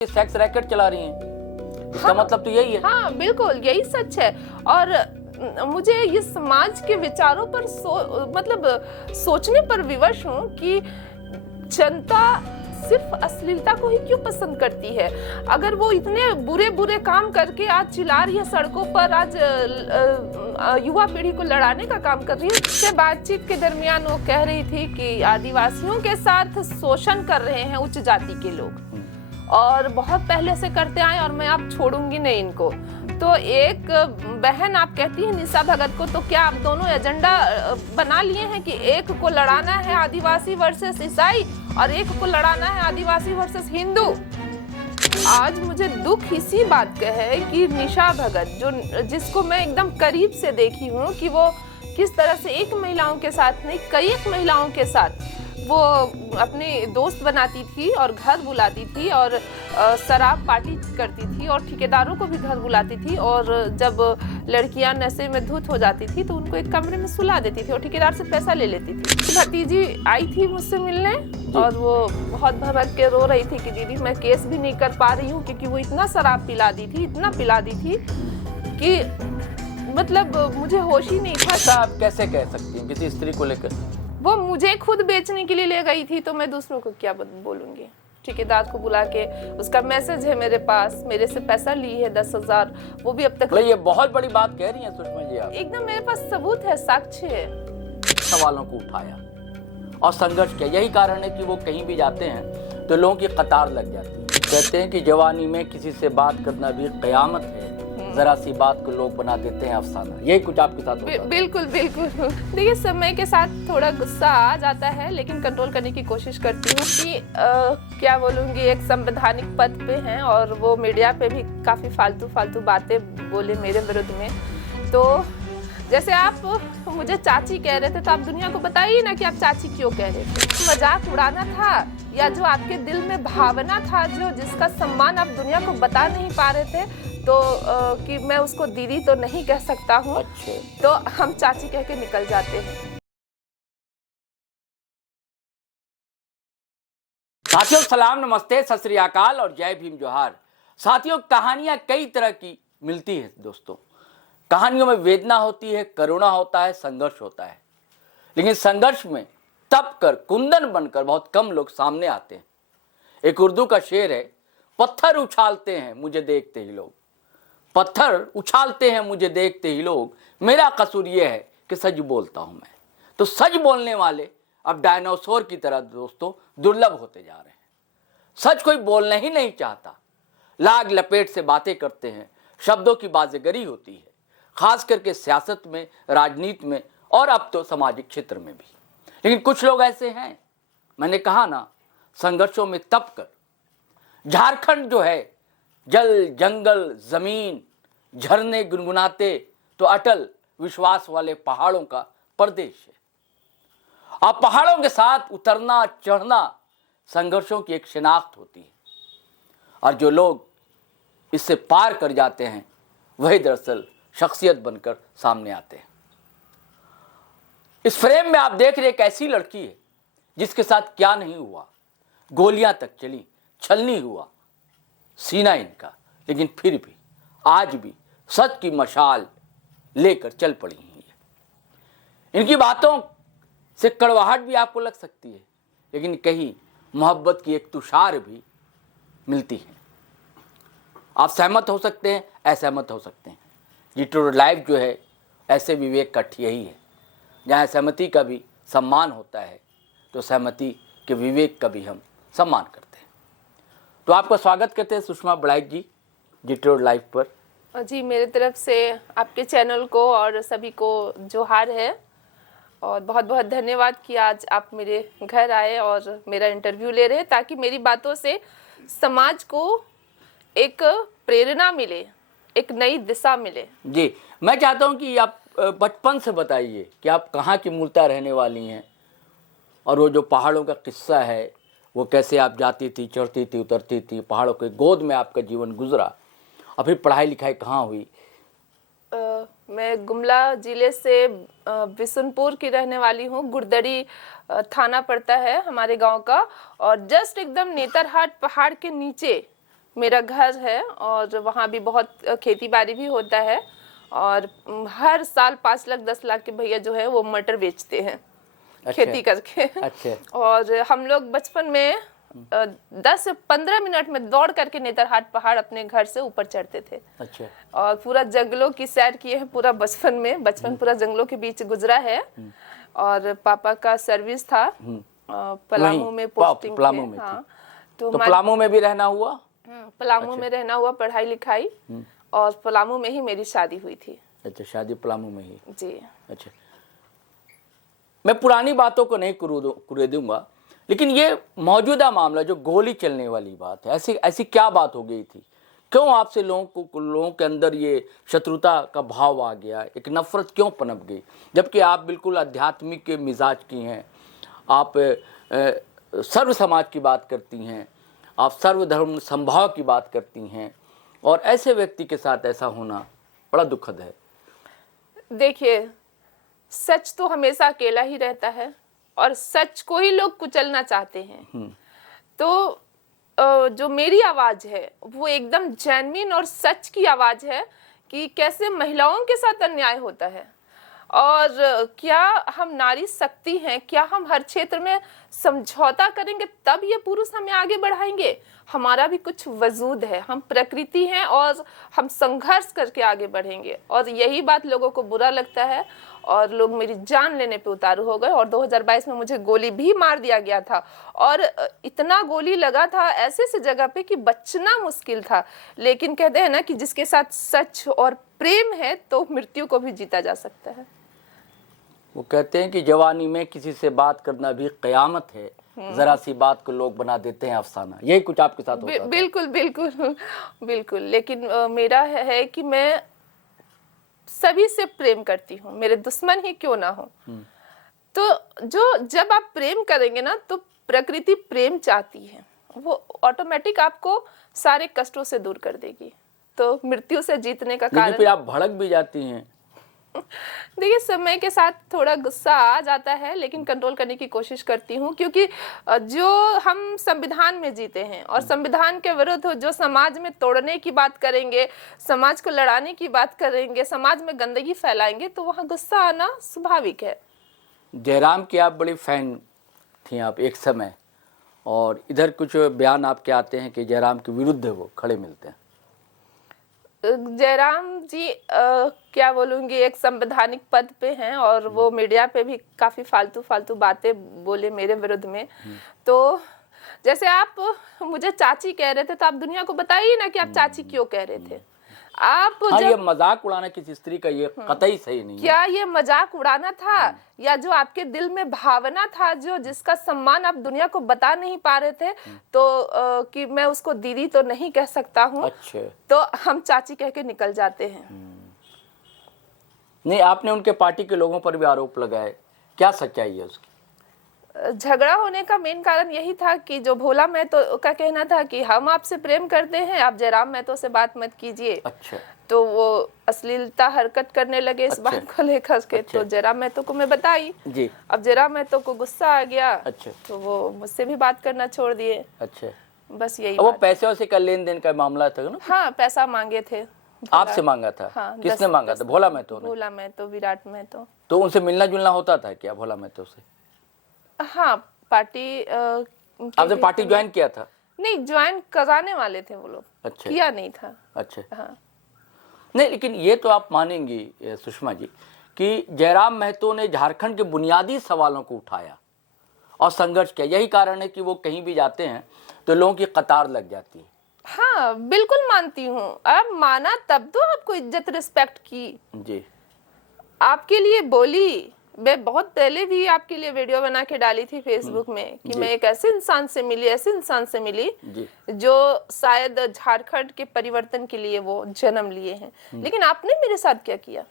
Sex racket चला रही हैं। इसका मतलब तो यही है। हाँ बिल्कुल यही सच है। और मुझे ये समाज के विचारों पर मतलब सोचने पर विवश हूँ कि जनता सिर्फ अश्लीलता को ही क्यों पसंद करती है। अगर वो इतने बुरे बुरे काम करके आज चिल्ला रही है सड़कों पर, आज युवा पीढ़ी को लड़ाने का काम कर रही है। उससे बातचीत के दरमियान वो कह रही थी कि आदिवासियों के साथ शोषण कर रहे हैं उच्च जाति के लोग, और बहुत पहले से करते आए और मैं अब छोड़ूंगी नहीं इनको। तो एक बहन आप कहती है निशा भगत को, तो क्या आप दोनों एजेंडा बना लिए हैं कि एक को लड़ाना है आदिवासी वर्सेस ईसाई और एक को लड़ाना है आदिवासी वर्सेस हिंदू? आज मुझे दुख इसी बात का है कि निशा भगत, जो जिसको मैं एकदम करीब से देखी हूँ कि वो किस तरह से एक महिलाओं के साथ नहीं कई एक महिलाओं के साथ वो अपने दोस्त बनाती थी और घर बुलाती थी और शराब पार्टी करती थी और ठेकेदारों को भी घर बुलाती थी, और जब लड़कियां नशे में धुत हो जाती थी तो उनको एक कमरे में सुला देती थी और ठेकेदार से पैसा ले लेती थी। भतीजी आई थी मुझसे मिलने और वो बहुत भड़क के रो रही थी कि दीदी मैं केस भी नहीं कर पा रही हूँ क्योंकि वो इतना शराब पिला दी थी, इतना पिला दी थी कि मतलब मुझे होश ही नहीं था। ऐसा आप कैसे कह सकती हैं किसी स्त्री को लेकर? वो मुझे खुद बेचने के लिए ले गई थी तो मैं दूसरों को क्या बोलूंगी। ठेकेदार को बुला के, उसका मैसेज है मेरे पास, मेरे से पैसा ली है 10,000, वो भी अब तक। ये बहुत बड़ी बात कह रही हैं सुषमा जी आप। एकदम मेरे पास सबूत है, साक्ष्य है। सवालों को उठाया और संघर्ष किया। यही कारण है कि वो कहीं भी जाते हैं तो लोगों की कतार लग जाती है। कहते हैं कि जवानी में किसी से बात करना भी कयामत है, जरा सी बात को लोग बना देते हैं अफसाना। यही कुछ आपके साथ होता है? बिल्कुल बिल्कुल। देखिए समय के साथ थोड़ा गुस्सा आ जाता है लेकिन कंट्रोल करने की कोशिश करती हूँ कि क्या बोलूँगी, एक संवैधानिक पद पे हैं और वो मीडिया पे भी काफ़ी फालतू बातें बोले मेरे विरुद्ध में। तो जैसे आप मुझे चाची कह रहे थे तो आप दुनिया को बताइए ना कि आप चाची क्यों कह रहे थे। मजाक उड़ाना था या जो आपके दिल में भावना था, जो जिसका सम्मान आप दुनिया को बता नहीं पा रहे थे, तो कि मैं उसको दीदी तो नहीं कह सकता हूँ। अच्छे। तो हम चाची कह के निकल जाते हैं। साथियों सलाम, नमस्ते, सत श्री अकाल और जय भीम जोहार। साथियों कहानियां कई तरह की मिलती है दोस्तों। कहानियों में वेदना होती है, करुणा होता है, संघर्ष होता है, लेकिन संघर्ष में तप कर कुंदन बनकर बहुत कम लोग सामने आते हैं। एक उर्दू का शेर है, पत्थर उछालते हैं मुझे देखते ही लोग, पत्थर उछालते हैं मुझे देखते ही लोग, मेरा कसूर यह है कि सच बोलता हूं मैं। तो सच बोलने वाले अब डायनासोर की तरह दोस्तों दुर्लभ होते जा रहे हैं। सच कोई बोलना ही नहीं चाहता, लाग लपेट से बातें करते हैं, शब्दों की बाजीगरी होती है, खास करके सियासत में, राजनीति में और अब तो सामाजिक क्षेत्र में भी। लेकिन कुछ लोग ऐसे हैं, मैंने कहा ना, संघर्षों में तप कर। झारखंड जो है जल जंगल जमीन झरने गुनगुनाते तो अटल विश्वास वाले पहाड़ों का प्रदेश है। अब पहाड़ों के साथ उतरना चढ़ना संघर्षों की एक शिनाख्त होती है, और जो लोग इससे पार कर जाते हैं वही दरअसल शख्सियत बनकर सामने आते हैं। इस फ्रेम में आप देख रहे एक ऐसी लड़की है जिसके साथ क्या नहीं हुआ, गोलियां तक चली, छलनी हुआ सीना इनका, लेकिन फिर भी आज भी सच की मशाल लेकर चल पड़ी हैं। इनकी बातों से कड़वाहट भी आपको लग सकती है, लेकिन कहीं मोहब्बत की एक तुषार भी मिलती है। आप सहमत हो सकते हैं, असहमत हो सकते हैं। जी लाइफ जो है ऐसे विवेक का यही है, जहाँ सहमति का भी सम्मान होता है तो सहमति के विवेक का भी हम सम्मान करते हैं। तो आपका स्वागत करते हैं सुषमा बड़ाइक जी जी लाइव पर। जी मेरे तरफ से आपके चैनल को और सभी को जोहार है, और बहुत बहुत धन्यवाद कि आज आप मेरे घर आए और मेरा इंटरव्यू ले रहे हैं ताकि मेरी बातों से समाज को एक प्रेरणा मिले, एक नई दिशा मिले। जी मैं चाहता हूं कि आप बचपन से बताइए कि आप कहाँ की मूलतः रहने वाली हैं, और वो जो पहाड़ों का किस्सा है वो कैसे आप जाती थी, चढ़ती थी, उतरती थी, पहाड़ों के गोद में आपका जीवन गुजरा, और फिर पढ़ाई लिखाई कहाँ हुई? मैं गुमला जिले से बिशुनपुर की रहने वाली हूँ। गुरदरी थाना पड़ता है हमारे गांव का, और जस्ट एकदम नेतरहाट पहाड़ के नीचे मेरा घर है और वहाँ भी बहुत खेती बाड़ी भी होता है और हर साल 5 लाख 10 लाख के भैया जो है वो मटर बेचते हैं खेती करके। अच्छा। और हम लोग बचपन में 10 से 15 मिनट में दौड़ करके नेतरहाट पहाड़ अपने घर से ऊपर चढ़ते थे। अच्छा। और पूरा जंगलों की सैर किए हैं पूरा बचपन पूरा जंगलों के बीच गुजरा है। और पापा का सर्विस था पलामू में, पोस्टिंग पलामू में। हाँ, तो पलामू में भी रहना हुआ? पलामू में रहना हुआ, पढ़ाई लिखाई, और पलामू में ही मेरी शादी हुई थी। अच्छा, शादी पलामू में ही? जी। अच्छा, मैं पुरानी बातों को नहीं कुरे दूंगा, लेकिन ये मौजूदा मामला जो गोली चलने वाली बात है, ऐसी क्या बात हो गई थी? क्यों आपसे लोगों के अंदर ये शत्रुता का भाव आ गया, एक नफरत क्यों पनप गई, जबकि आप बिल्कुल आध्यात्मिक के मिजाज की हैं, आप सर्व समाज की बात करती हैं, आप सर्वधर्म संभाव की बात करती हैं, और ऐसे व्यक्ति के साथ ऐसा होना बड़ा दुखद है। देखिए, सच तो हमेशा अकेला ही रहता है और सच को ही लोग कुचलना चाहते हैं। तो जो मेरी आवाज है वो एकदम जेन्युइन और सच की आवाज है कि कैसे महिलाओं के साथ अन्याय होता है और क्या हम नारी शक्ति हैं, क्या हम हर क्षेत्र में समझौता करेंगे तब ये पुरुष हमें आगे बढ़ाएंगे। हमारा भी कुछ वजूद है, हम प्रकृति हैं और हम संघर्ष करके आगे बढ़ेंगे। और यही बात लोगों को बुरा लगता है और लोग मेरी जान लेने पे उतारू हो गए। और 2022 में मुझे गोली भी मार दिया गया था और इतना गोली लगा था ऐसे जगह पे कि बचना मुश्किल था। लेकिन कहते हैं ना कि जिसके साथ सच और प्रेम है तो मृत्यु को भी जीता जा सकता है। वो कहते हैं कि जवानी में किसी से बात करना भी कयामत है, जरा सी बात को लोग बना देते हैं अफसाना। यही कुछ आपके साथ होता था? बिल्कुल बिल्कुल बिल्कुल। लेकिन मेरा है कि मैं सभी से प्रेम करती हूँ, मेरे दुश्मन ही क्यों ना हो। तो जब आप प्रेम करेंगे ना तो प्रकृति प्रेम चाहती है, वो ऑटोमेटिक आपको सारे कष्टों से दूर कर देगी। तो मृत्यु से जीतने का कारण, फिर आप भड़क भी जाती हैं। देखिए, समय के साथ थोड़ा गुस्सा आ जाता है लेकिन कंट्रोल करने की कोशिश करती हूँ, क्योंकि जो हम संविधान में जीते हैं और संविधान के विरुद्ध जो समाज में तोड़ने की बात करेंगे, समाज को लड़ाने की बात करेंगे, समाज में गंदगी फैलाएंगे, तो वहाँ गुस्सा आना स्वाभाविक है। जयराम की आप बड़ी फैन थी आप एक समय, और इधर कुछ बयान आपके आते हैं कि जयराम के विरुद्ध वो खड़े मिलते हैं। जयराम जी क्या बोलूँगी, एक संवैधानिक पद पे हैं और वो मीडिया पे भी काफ़ी फालतू बातें बोले मेरे विरुद्ध में। तो जैसे आप मुझे चाची कह रहे थे तो आप दुनिया को बताइए ना कि आप चाची क्यों कह रहे थे। आप हाँ, ये मजाक उड़ाना किसी स्त्री का ये कतई सही नहीं है। क्या ये मजाक उड़ाना था या जो आपके दिल में भावना था, जो जिसका सम्मान आप दुनिया को बता नहीं पा रहे थे, तो कि मैं उसको दीदी तो नहीं कह सकता हूँ। अच्छा। तो हम चाची कह के निकल जाते हैं। नहीं, आपने उनके पार्टी के लोगों पर भी आरोप लगाए, क्या सच्चाई है उसकी? झगड़ा होने का मेन कारण यही था कि जो भोला महतो का कहना था कि हम आपसे प्रेम करते हैं, आप जयराम महतो से बात मत कीजिए। अच्छा। तो वो अश्लीलता हरकत करने लगे इस बात को लेकर के। तो जयराम महतो को मैं बताई जी। अब जयराम महतो को गुस्सा आ गया। अच्छा। तो वो मुझसे भी बात करना छोड़ दिए। अच्छा, बस यही वो बात। पैसे वैसे का लेन देन का मामला था ना? हाँ, पैसा मांगे थे। आपसे मांगा था? हाँ, किसने मांगा था? भोला महतो ने? भोला महतो, विराट महतो। तो उनसे मिलना जुलना होता था क्या भोला महतो से? हाँ, पार्टी आपने पार्टी ज्वाइन किया था? नहीं, ज्वाइन कराने वाले थे वो लोग। अच्छा। किया नहीं था। अच्छा। हाँ। नहीं, लेकिन ये तो आप मानेंगी सुषमा जी कि जयराम महतो ने झारखंड के बुनियादी सवालों को उठाया और संघर्ष किया। यही कारण है कि वो कहीं भी जाते हैं तो लोगों की कतार लग जाती है। हाँ, बिल्कुल मानती हूँ। अब माना तब तो आपको इज्जत रिस्पेक्ट की जी। आपके लिए बोली। मैं बहुत पहले भी आपके लिए वीडियो बना के डाली थी फेसबुक में कि मैं एक ऐसे इंसान से मिली जी। जो शायद झारखंड के परिवर्तन के लिए वो जन्म लिए हैं। लेकिन आपने मेरे साथ क्या किया?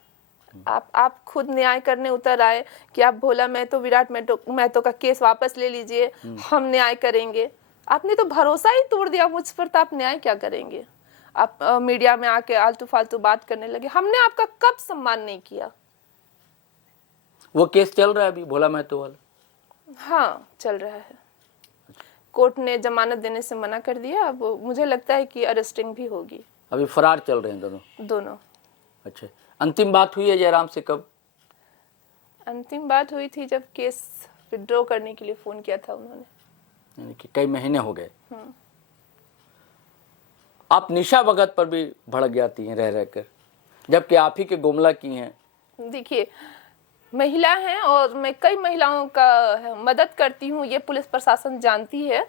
आप खुद न्याय करने उतर आए कि आप भोला महतो, विराट महतो का केस वापस ले लीजिए, हम न्याय करेंगे। आपने तो भरोसा ही तोड़ दिया मुझ पर, तो आप न्याय क्या करेंगे? आप मीडिया में आके आलतू फालतू बात करने लगे। हमने आपका कब सम्मान नहीं किया? वो केस चल रहा है अभी भोला महतो वाला? हाँ, चल रहा है। कोर्ट ने जमानत देने से मना कर दिया। अब मुझे लगता है कि अरेस्टिंग भी होगी। अभी फरार चल रहे हैं दोनों। अच्छा, अंतिम बात हुई है जयराम से कब? अंतिम बात हुई थी जब केस विड्रॉ करने के लिए फोन किया था उन्होंने, यानी कि कई महीने हो गए। आप निशा भगत पर भी भड़क जाती हैं रह रहकर, जबकि आप ही के गुमला की हैं। देखिए, महिला हैं और मैं कई महिलाओं का मदद करती हूँ, ये पुलिस प्रशासन जानती है।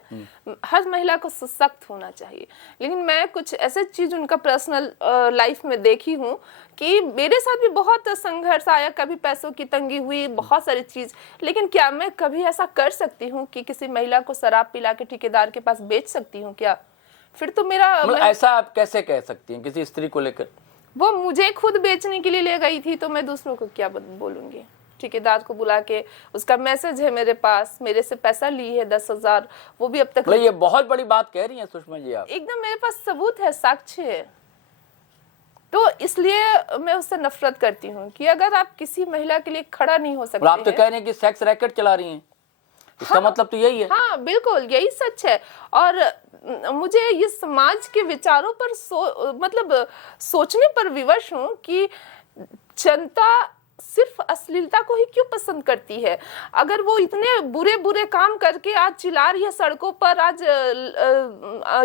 हर महिला को सशक्त होना चाहिए, लेकिन मैं कुछ ऐसे चीज उनका पर्सनल लाइफ में देखी हूँ कि मेरे साथ भी बहुत संघर्ष आया, कभी पैसों की तंगी हुई, बहुत सारी चीज। लेकिन क्या मैं कभी ऐसा कर सकती हूँ कि किसी महिला को शराब पिला के ठेकेदार के पास बेच सकती हूँ क्या? फिर तो मेरा ऐसा आप कैसे कह सकती हैं किसी स्त्री को लेकर? वो मुझे खुद बेचने के लिए ले गई थी, तो मैं दूसरों को क्या बोलूंगी? ठेकेदार को बुला के, उसका मैसेज है मेरे पास, मेरे से पैसा ली है 10,000, वो भी अब तक। ये बहुत बड़ी बात कह रही हैं सुषमा जी आप। एकदम मेरे पास सबूत है, साक्ष्य है। तो इसलिए मैं उससे नफरत करती हूँ कि अगर आप किसी महिला के लिए खड़ा नहीं हो सकते। आप तो कह रहे हैं कि सेक्स रैकेट चला रही हैं, इसका मतलब तो यही है। हाँ बिल्कुल, यही सच है। और मुझे ये समाज के विचारों पर सोचने पर विवश हूँ कि जनता सिर्फ अश्लीलता को ही क्यों पसंद करती है? अगर वो इतने बुरे बुरे काम करके आज चिल्ला रही है सड़कों पर, आज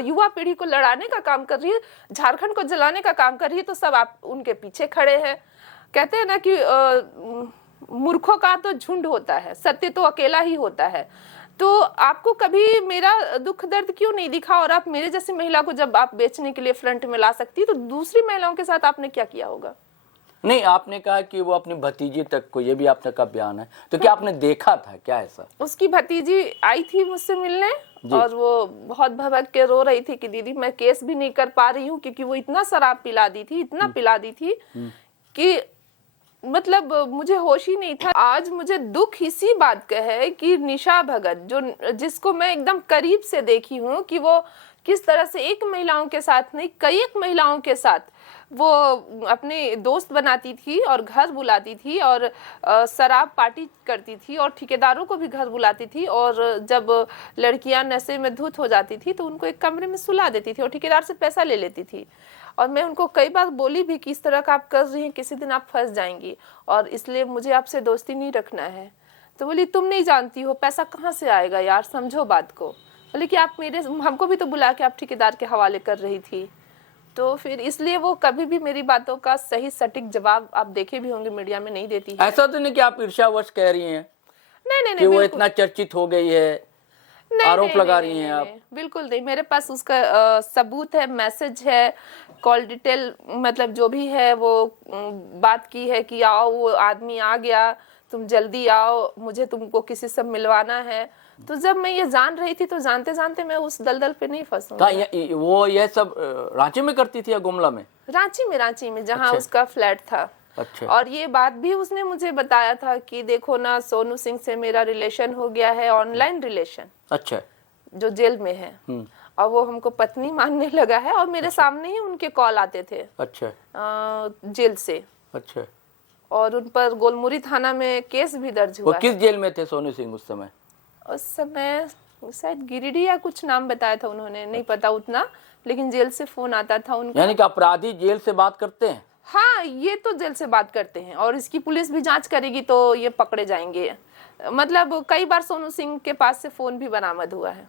युवा पीढ़ी को लड़ाने का काम कर रही है, झारखंड को जलाने का काम कर रही है, तो सब आप उनके पीछे खड़े हैं। कहते हैं ना कि मूर्खों का तो झुंड होता है, सत्य तो अकेला ही होता है। तो आपको कभी मेरा दुख दर्द क्यों नहीं दिखा? और आप मेरे जैसी महिला को जब आप बेचने के लिए फ्रंट में ला सकती है, तो दूसरी महिलाओं के साथ आपने क्या किया होगा? नहीं, आपने कहा कि वो अपनी भतीजी तक को, ये भी आपने का बयान है, तो क्या आपने देखा था क्या ऐसा? उसकी भतीजी आई थी मुझसे मिलने और वो बहुत भड़क के रो रही थी कि दीदी मैं केस भी नहीं कर पा रही हूँ, क्योंकि वो इतना शराब पिला दी थी, इतना पिला दी थी कि मतलब मुझे होश ही नहीं था। आज मुझे दुख इसी बात का है कि निशा भगत, जिसको मैं एकदम करीब से देखी हूँ कि वो किस तरह से एक महिलाओं के साथ नहीं, कई एक महिलाओं के साथ वो अपने दोस्त बनाती थी और घर बुलाती थी और शराब पार्टी करती थी और ठेकेदारों को भी घर बुलाती थी। और जब लड़कियां नशे में धुत हो जाती थी तो उनको एक कमरे में सुला देती थी और ठेकेदार से पैसा ले लेती थी। और मैं उनको कई बार बोली भी कि इस तरह का आप कर रही हैं, किसी दिन आप फंस जाएंगी और इसलिए मुझे आपसे दोस्ती नहीं रखना है। तो बोली तुम नहीं जानती हो पैसा कहाँ से आएगा यार, समझो बात को। बोले कि आप हमको भी तो बुला के आप ठेकेदार के हवाले कर रही थी। तो फिर इसलिए वो कभी भी मेरी बातों का सही सटीक जवाब आप देखे भी होंगे मीडिया में नहीं देती है। ऐसा तो नहीं कि आप ईर्ष्यावश कह रही हैं? नहीं, कि वो इतना चर्चित हो गई है, आरोप लगा रही हैं आप? बिल्कुल नहीं, मेरे पास उसका सबूत है, मैसेज है, कॉल डिटेल, मतलब जो भी है वो बात की है कि आओ, वो आदमी आ गया, तुम जल्दी आओ, मुझे तुमको किसी से मिलवाना है। तो जब मैं ये जान रही थी तो जानते जानते मैं उस दलदल पे नहीं फंसूंगी। वो ये सब रांची में करती थी या गुमला में? रांची में जहाँ उसका फ्लैट था। अच्छा। और ये बात भी उसने मुझे बताया था कि देखो ना, सोनू सिंह से मेरा रिलेशन हो गया है, ऑनलाइन रिलेशन। अच्छा। जो जेल में है और वो हमको पत्नी मानने लगा है और मेरे सामने ही उनके कॉल आते थे। अच्छा। जेल से। अच्छा। और उन पर गोलमुरी थाना में केस भी दर्ज हुआ। वो किस जेल में थे सोनू सिंह उस समय? उस समय शायद गिरिडीह या कुछ नाम बताया था उन्होंने, नहीं पता उतना, लेकिन जेल से फोन आता था उनका। यानी कि अपराधी जेल से बात करते हैं? हाँ, ये तो जेल से बात करते हैं और इसकी पुलिस भी जांच करेगी तो ये पकड़े जाएंगे। मतलब कई बार सोनू सिंह के पास से फोन भी बरामद हुआ है।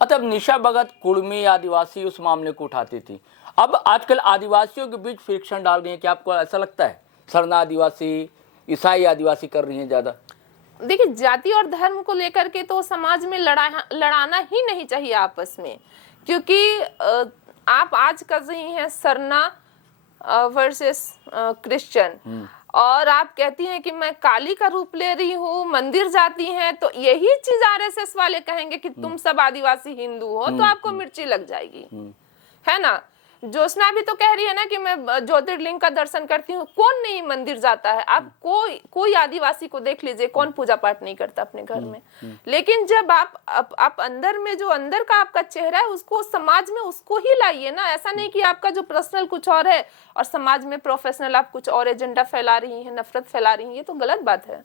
अच्छा, अब निशा भगत कुर्मी आदिवासी उस मामले को उठाती थी, अब आजकल आदिवासियों के बीच फ्रिक्शन डाल रही है, क्या आपको ऐसा लगता है? सरना आदिवासी, ईसाई आदिवासी कर रही है ज्यादा। देखिए, जाति और धर्म को लेकर के तो समाज में लड़ाना ही नहीं चाहिए आपस में, क्योंकि आप आज कर रही हैं सरना वर्सेस क्रिश्चियन और आप कहती हैं कि मैं काली का रूप ले रही हूँ, मंदिर जाती हैं, तो यही चीज आरएसएस वाले कहेंगे कि तुम सब आदिवासी हिंदू हो, तो आपको मिर्ची लग जाएगी, है ना। ज्योत्सना भी तो कह रही है ना कि मैं ज्योतिर्लिंग का दर्शन करती हूँ। कौन नहीं मंदिर जाता है? आप कोई आदिवासी को देख लीजिए, कौन पूजा पाठ नहीं करता अपने घर में। लेकिन जब आप अंदर में जो अंदर का आपका चेहरा है उसको समाज में उसको ही लाइए ना। ऐसा नहीं कि आपका जो पर्सनल कुछ और है और समाज में प्रोफेशनल आप कुछ और एजेंडा फैला रही है, नफरत फैला रही है, ये तो गलत बात है।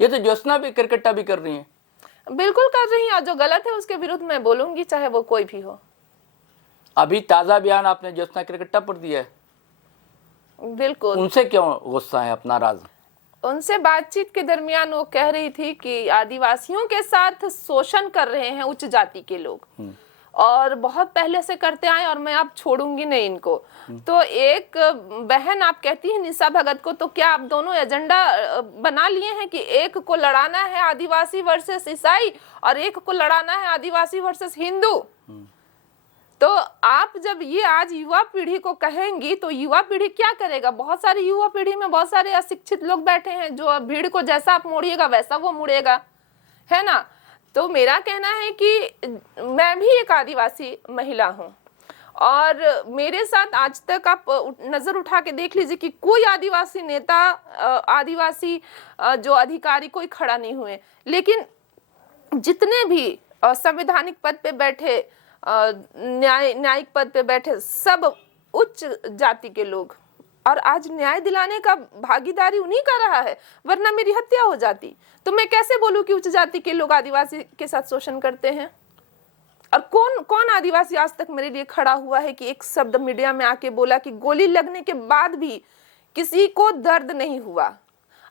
ये तो ज्योत्सना भी क्रिकेटा भी कर रही है। बिल्कुल कर रही हैं, और जो गलत है उसके विरुद्ध मैं बोलूंगी, चाहे वो कोई भी हो। अभी ताजा बयान आपने ज्योत्सना केरकेट्टा पर दिया है, बिल्कुल। उनसे क्यों गुस्सा है, अपना राज? उनसे बातचीत के दरमियान वो कह रही थी कि आदिवासियों के साथ शोषण कर रहे हैं उच्च जाति के लोग, और बहुत पहले से करते आए, और मैं अब छोड़ूंगी नहीं इनको। तो एक बहन आप कहती है निशा भगत को, तो क्या आप दोनों एजेंडा बना लिए हैं कि एक को लड़ाना है आदिवासी वर्सेस ईसाई और एक को लड़ाना है आदिवासी वर्सेस हिंदू? तो आप जब ये आज युवा पीढ़ी को कहेंगी तो युवा पीढ़ी क्या करेगा? बहुत सारी युवा पीढ़ी में बहुत सारे अशिक्षित लोग बैठे हैं, जो भीड़ को जैसा आप मोड़िएगा वैसा वो मुड़ेगा, है ना? तो मेरा कहना है कि मैं भी एक आदिवासी महिला हूं, और मेरे साथ आज तक आप नजर उठा के देख लीजिए कि कोई आदिवासी नेता, आदिवासी जो अधिकारी कोई खड़ा नहीं हुए। लेकिन जितने भी संवैधानिक पद पे बैठे, न्यायिक पद पे बैठे, सब उच्च जाति के लोग, और आज न्याय दिलाने का भागीदारी उन्हीं का रहा है, वरना मेरी हत्या हो जाती। तो मैं कैसे बोलूं कि उच्च जाति के लोग आदिवासी के साथ शोषण करते हैं? और कौन कौन आदिवासी आज तक मेरे लिए खड़ा हुआ है कि एक शब्द मीडिया में आके बोला कि गोली लगने के बाद भी किसी को दर्द नहीं हुआ?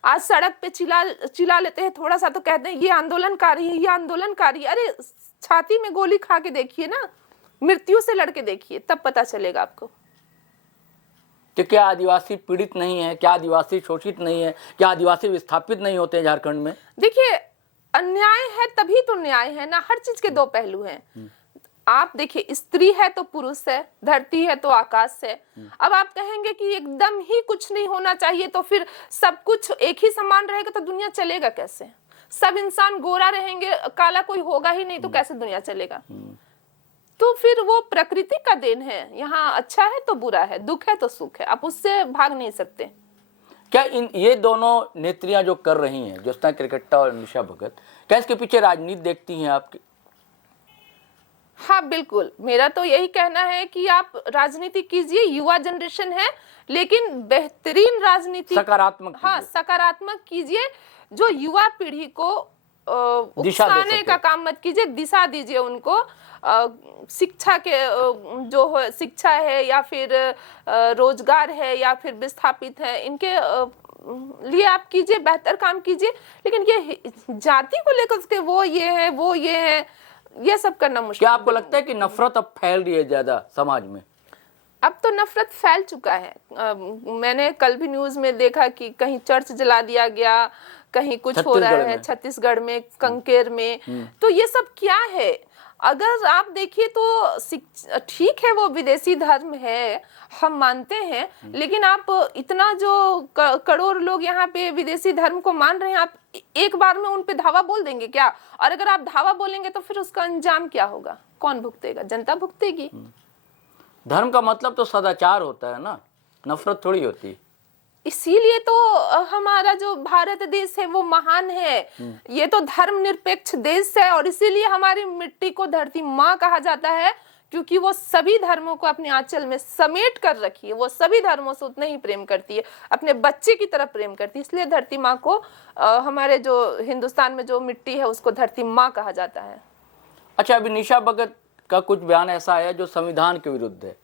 आज सड़क पे चिल्ला लेते हैं थोड़ा सा तो कहते हैं ये आंदोलनकारी है, ये आंदोलनकारी। अरे छाती में गोली खा के देखिए ना, मृत्यु से लड़के देखिए, तब पता चलेगा आपको। तो क्या आदिवासी पीड़ित नहीं है? क्या आदिवासी शोषित नहीं है? क्या आदिवासी विस्थापित नहीं होते हैं झारखंड में? देखिए, अन्याय है तभी तो न्याय है ना। हर चीज के दो पहलू हैं। आप देखिए, स्त्री है तो पुरुष है, धरती है तो आकाश है। अब आप कहेंगे कि एकदम ही कुछ नहीं होना चाहिए, तो फिर सब कुछ एक ही समान रहेगा तो दुनिया चलेगा कैसे? सब इंसान गोरा रहेंगे, काला कोई होगा ही नहीं, तो कैसे दुनिया चलेगा? तो फिर वो प्रकृति का देन है। यहाँ अच्छा है तो बुरा है, दुख है तो सुख है, आप उससे भाग नहीं सकते। क्या ये दोनों नेत्रियां जो कर रही हैं, ज्योत्सना केरकेट्टा और निशा भगत, क्या इसके पीछे राजनीति देखती हैं आपकी? हाँ बिल्कुल, मेरा तो यही कहना है कि आप राजनीति कीजिए, युवा जनरेशन है, लेकिन बेहतरीन राजनीति, सकारात्मक। हाँ, सकारात्मक कीजिए, जो युवा पीढ़ी को उकसाने का काम मत कीजिए, दिशा दीजिए उनको। शिक्षा के जो शिक्षा है या फिर रोजगार है या फिर विस्थापित है, इनके लिए आप कीजिए, बेहतर काम कीजिए। लेकिन ये जाति को लेकर उसके वो ये है, वो ये है, ये सब करना मुश्किल। क्या आपको लगता है कि नफरत अब फैल रही है ज्यादा समाज में? अब तो नफरत फैल चुका है। मैंने कल भी न्यूज में देखा कि कहीं चर्च जला दिया गया, कहीं कुछ हो रहा है छत्तीसगढ़ में, कंकेर में। तो ये सब क्या है? अगर आप देखिए तो ठीक है, वो विदेशी धर्म है, हम मानते हैं, लेकिन आप इतना जो करोड़ लोग यहाँ पे विदेशी धर्म को मान रहे हैं, आप एक बार में उन पे धावा बोल देंगे क्या? और अगर आप धावा बोलेंगे तो फिर उसका अंजाम क्या होगा? कौन भुगतेगा? जनता भुगतेगी। धर्म का मतलब तो सदाचार होता है ना, नफरत थोड़ी होती। इसीलिए तो हमारा जो भारत देश है वो महान है। ये तो धर्म निरपेक्ष देश है, और इसीलिए हमारी मिट्टी को धरती माँ कहा जाता है, क्योंकि वो सभी धर्मों को अपने आंचल में समेट कर रखी है। वो सभी धर्मों से उतना ही प्रेम करती है, अपने बच्चे की तरह प्रेम करती है। इसलिए धरती माँ को हमारे जो हिंदुस्तान में जो मिट्टी है उसको धरती माँ कहा जाता है। अच्छा, अभी निशा भगत का कुछ बयान ऐसा आया जो संविधान के विरुद्ध है,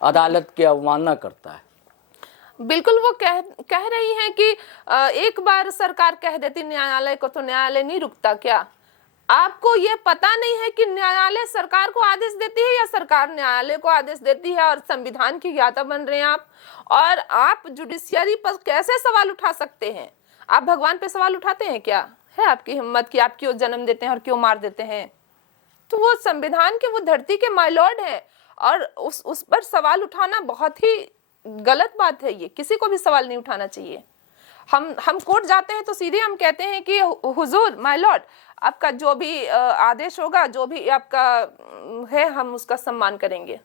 अदालत की अवमानना करता है। बिल्कुल, वो कह रही हैं कि एक बार सरकार कह देती न्यायालय को तो न्यायालय नहीं रुकता क्या? आपको ये पता नहीं है कि न्यायालय सरकार को आदेश देती है या सरकार न्यायालय को आदेश देती है, और संविधान की ज्ञाता बन रहे हैं आप। और आप जुडिशियरी पर कैसे सवाल उठा सकते हैं? आप भगवान पे सवाल उठाते हैं क्या? है आपकी हिम्मत कि आप क्यों जन्म देते हैं और क्यों मार देते हैं? तो वो संविधान के, वो धरती के माय लॉर्ड है, और उस पर सवाल उठाना बहुत ही गलत बात है। ये किसी को भी सवाल नहीं उठाना चाहिए। हम कोर्ट जाते हैं तो सीधे हम कहते हैं कि हुजूर, माय लॉर्ड, आपका जो भी आदेश होगा, जो भी आपका है, हम उसका सम्मान करेंगे।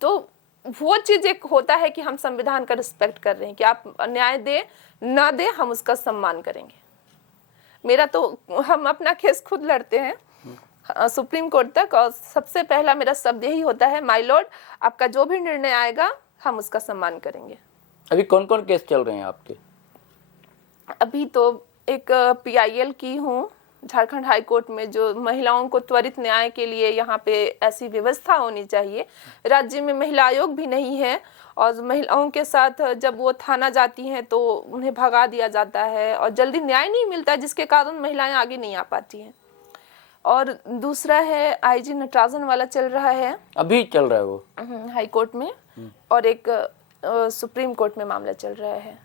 तो वो चीज एक होता है कि हम संविधान का रिस्पेक्ट कर रहे हैं कि आप न्याय दे ना दे, हम उसका सम्मान करेंगे। मेरा तो, हम अपना केस खुद लड़ते हैं सुप्रीम कोर्ट तक, और सबसे पहला मेरा शब्द यही होता है, माय लॉर्ड, आपका जो भी निर्णय आएगा हम उसका सम्मान करेंगे। अभी कौन कौन केस चल रहे हैं आपके? अभी तो एक PIL की हूँ, झारखंड हाई कोर्ट में जो महिलाओं को त्वरित न्याय के लिए यहाँ पे ऐसी व्यवस्था होनी चाहिए। राज्य में महिला आयोग भी नहीं है और महिलाओं के साथ जब वो थाना जाती हैं तो उन्हें भगा दिया जाता है और जल्दी न्याय नहीं मिलता, जिसके कारण महिलाएं आगे नहीं आ पाती हैं। और दूसरा है आईजी नटराजन वाला चल रहा है, अभी चल रहा है वो हाई कोर्ट में, और एक सुप्रीम कोर्ट में मामला चल रहा है।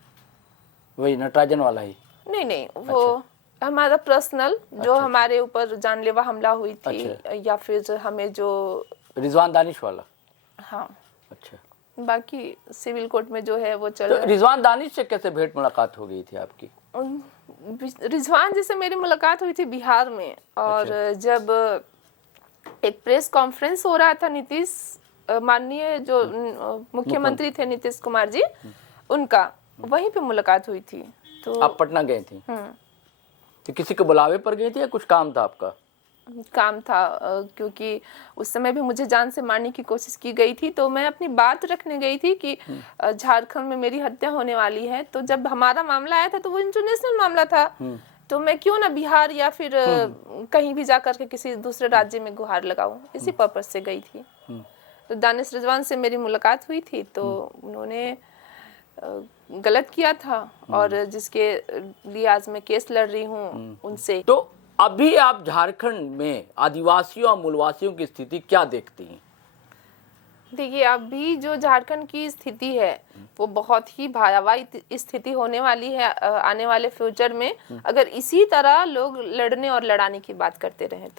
वही नटराजन वाला ही? नहीं, वो हमारा पर्सनल जो हमारे ऊपर जानलेवा हमला हुई थी, या फिर हमें जो रिजवान दानिश वाला। हाँ। अच्छा, बाकी सिविल कोर्ट में जो है वो चल तो रहा है। रिजवान दानिश से कैसे भेंट मुलाकात हो गई थी आपकी? रिजवान जी से मेरी मुलाकात हुई थी बिहार में, और जब एक प्रेस कॉन्फ्रेंस हो रहा था नीतीश, माननीय जो मुख्यमंत्री थे नीतीश कुमार जी, उनका वहीं पे मुलाकात हुई थी। तो आप पटना गए थे? तो किसी के बुलावे पर गए थे या कुछ काम था आपका? काम था, क्योंकि उस समय भी मुझे जान से मारने की कोशिश की गई थी, तो मैं अपनी बात रखने गई थी कि झारखंड में मेरी हत्या होने वाली है। तो जब हमारा मामला आया था तो वो इंटरनेशनल मामला था, तो मैं क्यों ना बिहार या फिर कहीं भी जाकर के किसी दूसरे राज्य में गुहार लगाऊं, इसी पर्पज से गई थी। तो दानिश रिजवान से मेरी मुलाकात हुई थी, तो उन्होंने गलत किया था और जिसके लिए आज मैं केस लड़ रही हूँ उनसे। तो अभी आप झारखंड में आदिवासियों और मूलवासियों की स्थिति क्या देखती हैं? देखिए, अभी जो झारखंड की स्थिति है वो बहुत ही भयावह स्थिति होने वाली है आने वाले फ्यूचर में, अगर इसी तरह लोग लड़ने और लड़ाने की बात करते रहे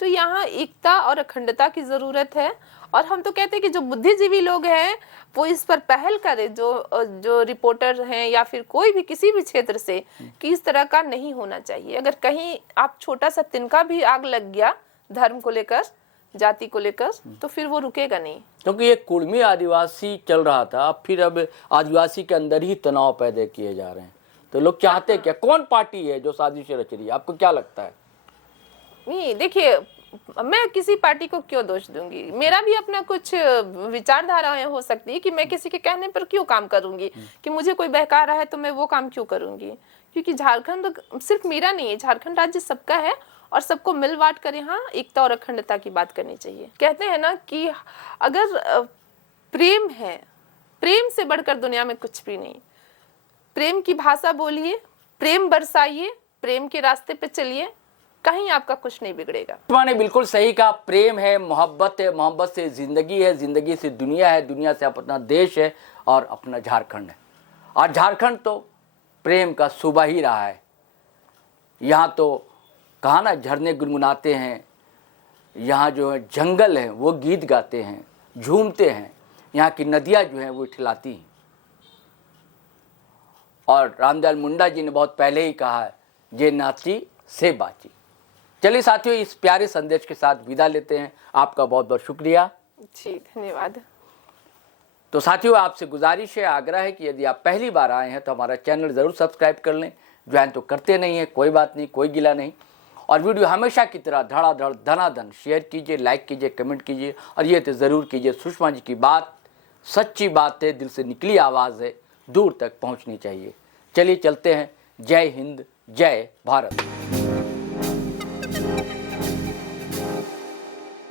तो यहाँ एकता और अखंडता की जरूरत है। और हम तो कहते हैं कि जो बुद्धिजीवी लोग हैं वो इस पर पहल करें, जो रिपोर्टर हैं या फिर कोई भी किसी भी क्षेत्र से, कि इस तरह का नहीं होना चाहिए। अगर कहीं आप छोटा सा तिनका भी आग लग गया धर्म को लेकर, जाति को लेकर, तो फिर वो रुकेगा नहीं। क्योंकि ये कुर्मी आदिवासी चल रहा था, फिर अब आदिवासी के अंदर ही तनाव पैदा किए जा रहे हैं। तो लोग चाहते क्या? कौन पार्टी है जो साजिश रच रही है? आपको क्या लगता है? नहीं, देखिए, मैं किसी पार्टी को क्यों दोष दूंगी? मेरा भी अपना कुछ विचारधाराएं हो सकती है कि मैं किसी के कहने पर क्यों काम करूंगी, कि मुझे कोई बहका रहा है तो मैं वो काम क्यों करूंगी? क्योंकि झारखंड सिर्फ मेरा नहीं है, झारखंड राज्य सबका है और सबको मिल बांट कर यहाँ एकता और अखंडता की बात करनी चाहिए। कहते हैं ना कि अगर प्रेम है, प्रेम से बढ़कर दुनिया में कुछ भी नहीं। प्रेम की भाषा बोलिए, प्रेम बरसाइए, प्रेम के रास्ते पे चलिए, कहीं आपका कुछ नहीं बिगड़ेगा। मैंने बिल्कुल सही कहा। प्रेम है, मोहब्बत है, मोहब्बत से जिंदगी है, जिंदगी से दुनिया है, दुनिया से अपना देश है और अपना झारखंड है। और झारखंड तो प्रेम का सूबा ही रहा है। यहाँ तो कहा ना, झरने गुनगुनाते हैं, यहाँ जो है जंगल है वो गीत गाते हैं, झूमते हैं, यहाँ की नदियाँ जो हैं वो ठिलाती हैं। और रामदयाल मुंडा जी ने बहुत पहले ही कहा है, जे नाची से बाची। चलिए साथियों, इस प्यारे संदेश के साथ विदा लेते हैं। आपका बहुत बहुत शुक्रिया जी, धन्यवाद। तो साथियों, आपसे गुजारिश है, आग्रह है कि यदि आप पहली बार आए हैं तो हमारा चैनल ज़रूर सब्सक्राइब कर लें। ज्वाइन तो करते नहीं है, कोई बात नहीं, कोई गिला नहीं। और वीडियो हमेशा की तरह धड़ाधड़ धनाधन शेयर कीजिए, लाइक कीजिए, कमेंट कीजिए। और ये तो ज़रूर कीजिए, सुषमा जी की बात सच्ची बात है, दिल से निकली आवाज़ है, दूर तक पहुँचनी चाहिए। चलिए चलते हैं। जय हिंद, जय भारत।